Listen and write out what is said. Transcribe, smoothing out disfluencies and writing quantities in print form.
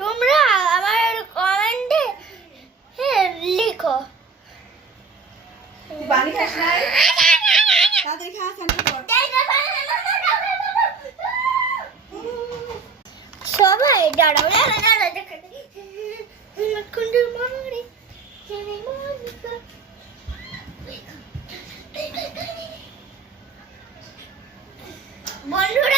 তোমরা আমার কমেন্টে লিখো। পানি খাস নাই? তাড়াতাড়ি খা, স্নান কর। সবাই দাঁড়াও, বন্ধুরা